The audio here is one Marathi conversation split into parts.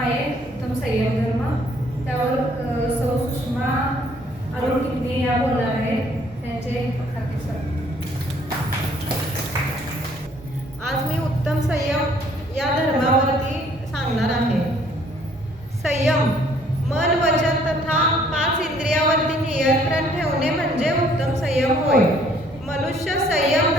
आहे उत्तम संयम धर्म त्यावर सौ सुषमा अरुण या बोलणार आहे. त्यांचे आज मी उत्तम संयम या धर्मावरती सांगणार आहे. संयम मन वचन तथा पाच इंद्रियावरती नियंत्रण ठेवणे म्हणजे उत्तम संयम होय. मनुष्य संयम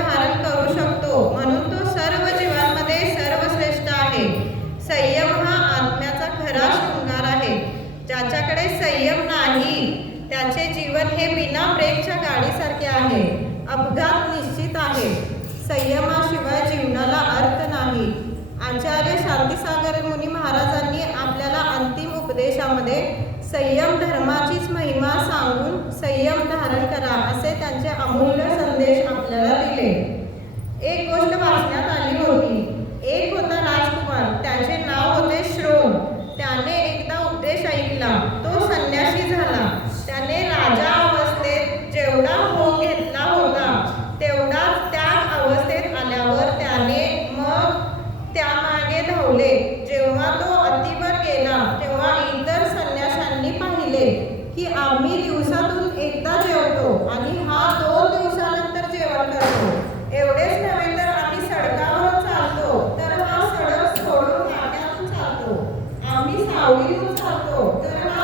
त्याच्याकडे संयम नाही. त्याचे जीवन हे बिना ब्रेकच्या गाडीसारखे आहे. अपघात निश्चित आहे. संयमाशिवाय जीवनाला अर्थ नाही. आचार्य शांतीसागर मुनी महाराजांनी आपल्याला अंतिम उपदेशामध्ये संयम धर्माचीच महिमा सांगून संयम धारण करा असे त्यांचे अमूल्य संदेश आम्ही दिवसातून एकदा जेवतो आणि हा दोन दिवसानंतर जेवण करतो. एवढेच नव्हे तर आम्ही सडकावर चालतो. तर हा सडक सोडून नाण्यातून चालतो. आम्ही सावलीतून चालतो. तर हा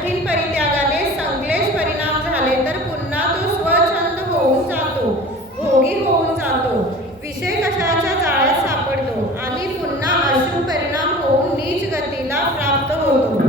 कठीण परित्यागाने संकलेश परिणाम झाले तर पुन्हा तो स्वछंद होऊन जातो भोगी होऊन जातो. विषय कशाच्या जाळ्यात सापडतो आणि पुन्हा अशुभ परिणाम होऊन नीच गतीला प्राप्त होतो.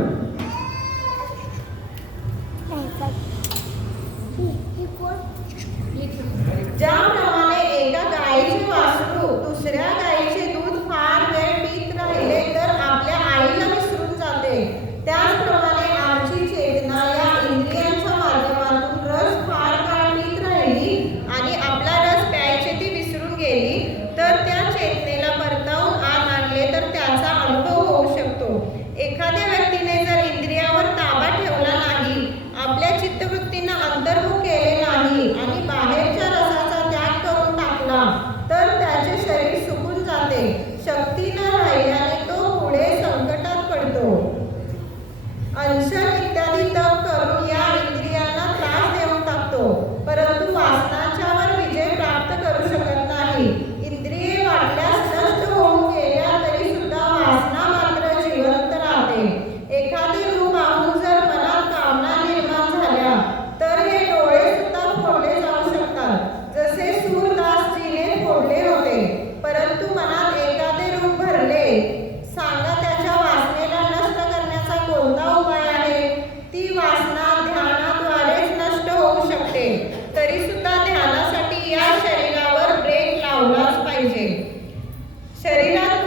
Sherila